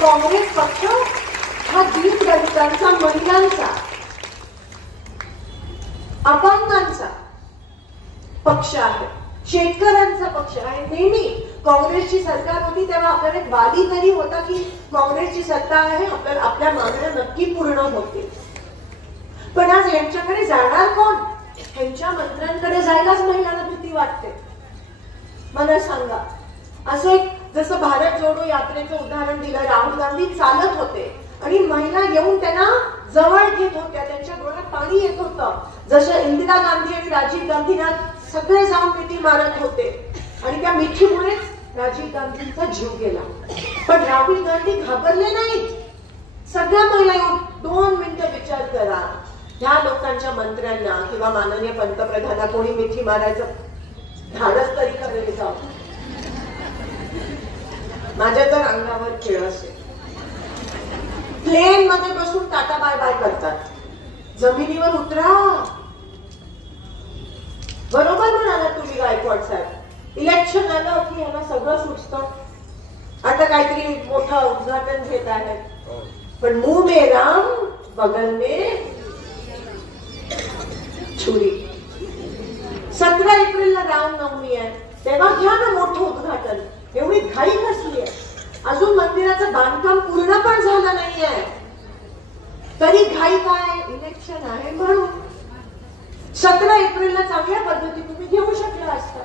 काँग्रेस पक्ष हा दीनदलितांचा, महिलांचा, अपंगांचा पक्ष आहे, शेतकऱ्यांचा पक्ष आहे. नेहमी काँग्रेसची सरकार होती तेव्हा आपल्याला एक वादी तरी होता की काँग्रेसची सत्ता आहे, आपल्याला आपल्या मागण्या नक्की पूर्ण होतील. पण आज यांच्याकडे जाणार कोण? ह्यांच्या मंत्र्यांकडे जायलाच महिलांना भीती वाटते. मला सांगा, असे जसं भारत जोडो यात्रेचं उदाहरण दिलं, राहुल गांधी चालत होते आणि महिला येऊन त्यांना जवळ घेत होत्या, त्यांच्या डोळ्यात पाणी येत होतं. जसं इंदिरा गांधी आणि राजीव गांधींना सगळे जाऊन मिठी मारत होते आणि त्या मिठीमुळेच राजीव गांधींचा जीव गेला. पण राहुल गांधी घाबरले नाही. सगळ्या महिला येऊन 2 मिनिटं विचार करा, ह्या लोकांच्या मंत्र्यांना किंवा माननीय पंतप्रधानांना कोणी मिठी मारायचं धाडस तरी करेल जाऊ. माझ्या तर अंगावर खेळ असेल. प्लेन मध्ये बसून टाटा बाय बाय करतात, जमिनीवर उतरा. बरोबर म्हणाला तुम्ही गायकवाड साहेब. इलेक्शन आलं की ह्याला सगळं सुचतं. आता काहीतरी मोठं उद्घाटन घेत आहे, पण मुंह में राम बगल में छुरी. 17 एप्रिलला रामनवमी आहे, तेव्हा घ्या ना मोठं उद्घाटन. एवढी घाई कसली आहे? अजून मंदिराचं बांधकाम पूर्ण पण झालं नाहीये, तरी घाई काय? इलेक्शन आहे म्हणून. 17 एप्रिलला चांगल्या पद्धती तुम्ही घेऊ शकला असता,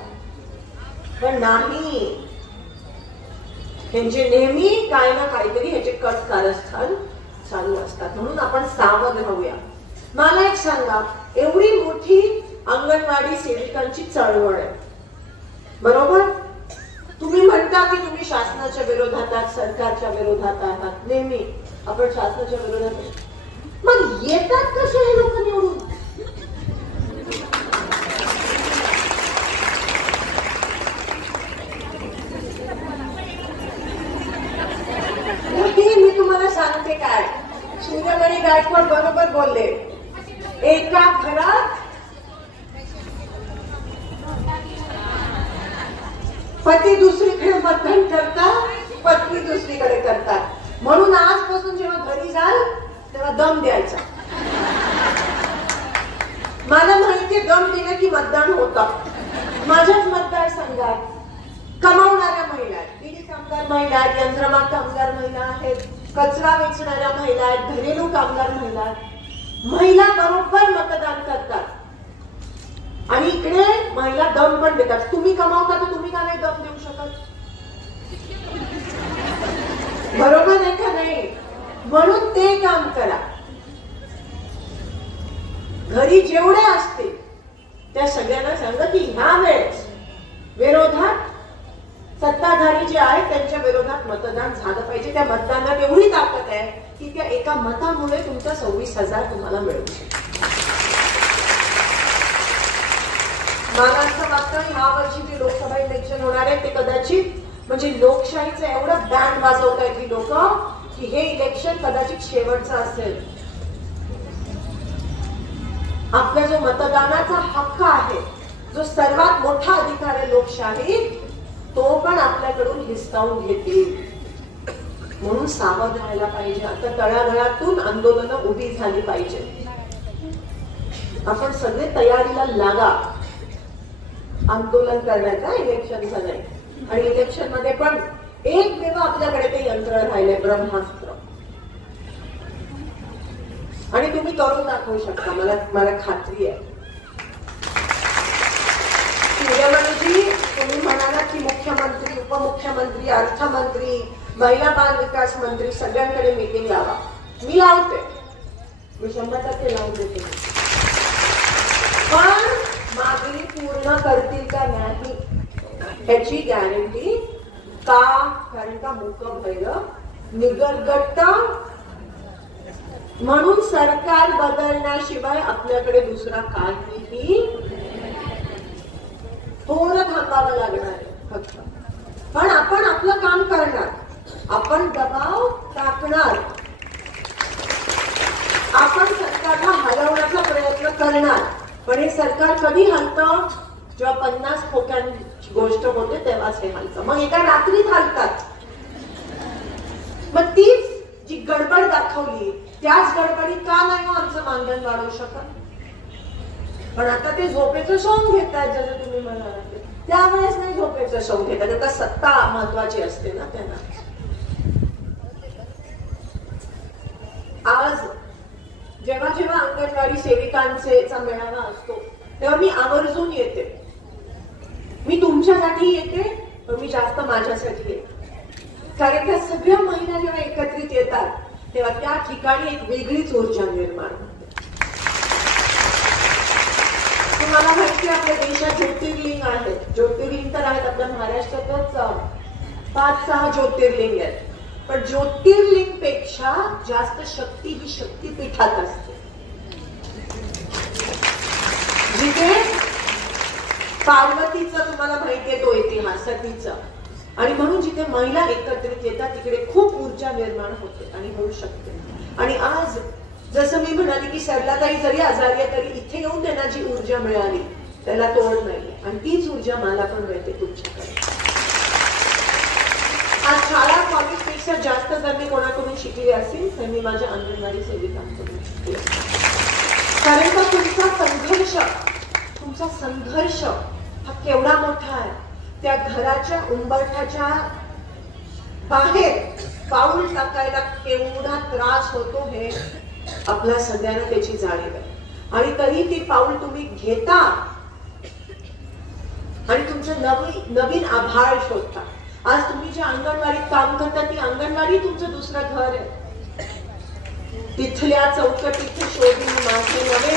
पण नाही. त्यांचे नेहमी काय ना काहीतरी ह्याचे कट कारस्थान चालू असतात. म्हणून आपण सावध राहूया. मला एक सांगा, एवढी मोठी अंगणवाडी सेविकांची चळवळ आहे, बरोबर? तुम्ही म्हणता की तुम्ही शासनाच्या विरोधात आहात, सरकारच्या विरोधात आहात. नेहमी आपण शासनाच्या विरोधात आहोत. मग येतात कसे हे लोक निवडून? मी तुम्हाला सांगते काय, शिवमणी गायकवाड बरोबर बोलले. एका घरात पती दुसरीकडे मतदान करतात, पत्नी दुसरीकडे करतात. म्हणून आजपासून जेव्हा घरी जाल तेव्हा दम द्यायचा. मला माहितीये दम दिलं की मतदान होतं. माझ्याच मतदारसंघात कमावणाऱ्या महिला आहेत, बीडी कामगार महिला आहेत, यंत्रमाग कामगार महिला आहेत, कचरा वेचणाऱ्या महिला आहेत, घरेलू कामगार महिला आहेत. महिला बरोबर मतदान करतात आणि इकडे महिला दम पण देतात. तुम्ही कमावता तर तुम्ही का नाही दम देऊ शकत? बरोबर आहे का नाही? म्हणून ते काम करा. घरी जेवढे असते त्या सगळ्यांना सांगा की ह्या वेळेस विरोधात सत्ताधारी जे आहेत त्यांच्या विरोधात मतदान झालं पाहिजे. त्या मतदानात एवढी ताकद आहे की त्या एका मतामुळे तुमचा 26,000 तुम्हाला मिळू शकतो. मला असं वाटतं ह्या वर्षी जे लोकसभा इलेक्शन होणार आहे ते कदाचित म्हणजे लोकशाहीचं एवढं बँड वाजवतायत ही लोक की हे इलेक्शन कदाचित शेवटचं असेल. आपला जो मतदानाचा हक्क आहे, जो सर्वात मोठा अधिकार आहे लोकशाहीत, तो पण आपल्याकडून हिसकावून घेतील. म्हणून सावध राहायला पाहिजे. आता तळागाळातून आंदोलनं उभी झाली पाहिजे. आपण सगळे तयारीला लागा आंदोलन करण्याचा, इलेक्शनचा नाही. आणि इलेक्शन मध्ये पण एक वेळा आपल्याकडे ते यंत्र राहिले, ब्रह्मास्त्र. आणि तुम्ही करून दाखवू शकता, मला खात्री आहे. सूर्यमणीजी, तुम्ही म्हणालात की मुख्यमंत्री, उपमुख्यमंत्री, अर्थमंत्री, महिला बाल विकास मंत्री सगळ्यांकडे मीटिंग लावा. मी लावते, मी 100% लावून देते. पण मागणी पूर्ण करतील का नाही ह्याची गॅरंटी का? कारण का मुकं भैरं निगरगट्टा. म्हणून सरकार बदलण्याशिवाय आपल्याकडे दुसरा काहीही थोडं थांबावं लागणार आहे फक्त. पण आपण आपलं काम करणार, आपण दबाव टाकणार, आपण सरकारला हलवण्याचा प्रयत्न करणार. पण हे सरकार कधी हलतं? जेव्हा 50 खोक्यांची गोष्ट होते तेव्हाच हे हलतं. मग एका रात्रीत हलतात. मग तीच जी गडबड दाखवली त्याच गडबडीत का नाही आमचं मानधन वाढवू शकत? पण आता ते झोपेचं सोंग घेतात, जसं तुम्ही म्हणाला त्यावेळेस नाही झोपेचं सोंग घेतात. आता सत्ता महत्वाची असते ना त्यांना. आज जेव्हा जेव्हा अंगणवाडी सेविकांचा मेळावा असतो तेव्हा मी आवर्जून येते. मी तुमच्यासाठी येते, पण मी जास्त माझ्यासाठी येते. कारण त्या सगळ्या महिला जेव्हा एकत्रित येतात तेव्हा त्या ठिकाणी एक वेगळीच ऊर्जा निर्माण होते. तुम्हाला माहिती आपल्या देशात ज्योतिर्लिंग आहेत. ज्योतिर्लिंग तर आहेत, आपल्या महाराष्ट्रातच 5-6 ज्योतिर्लिंग आहेत. पण ज्योतिर्लिंग पेक्षा जास्त शक्ती ही शक्तीपीठात असते, जिथे पार्वतीचं तुम्हाला माहितीये तो इतिहास सतीचा. आणि म्हणून जिथे महिला एकत्रित येतात तिकडे खूप ऊर्जा निर्माण होते आणि होऊ शकते. आणि आज जसं मी म्हणाली की सरलाताई जरी आजारी आहे तरी इथे येऊन त्यांना जी ऊर्जा मिळाली त्याला तोड नाही. आणि तीच ऊर्जा मला पण मिळते तुमच्याकडे. आज शाळा कॉलेजपेक्षा जास्त जर मी कोणाकडून शिकली असेल तर मी माझ्या अंगणवाडी सेविकांकडून शिकले. कारण का तुमचा संघर्ष हा केवढा मोठा आहे. त्या घराच्या उंबरठ्याच्या बाहेर पाऊल टाकायला केवढा त्रास होतो हे आपल्या सगळ्यांना त्याची जाणीव आहे. आणि तरी ती पाऊल तुम्ही घेता आणि तुमचं नवीन आभाळ शोधता. आज तुम्ही ज्या अंगणवाडीत काम करता ती अंगणवाडी तुमचं दुसरं घर आहे. तिथल्या चौकटीचे शोधून माझे नवे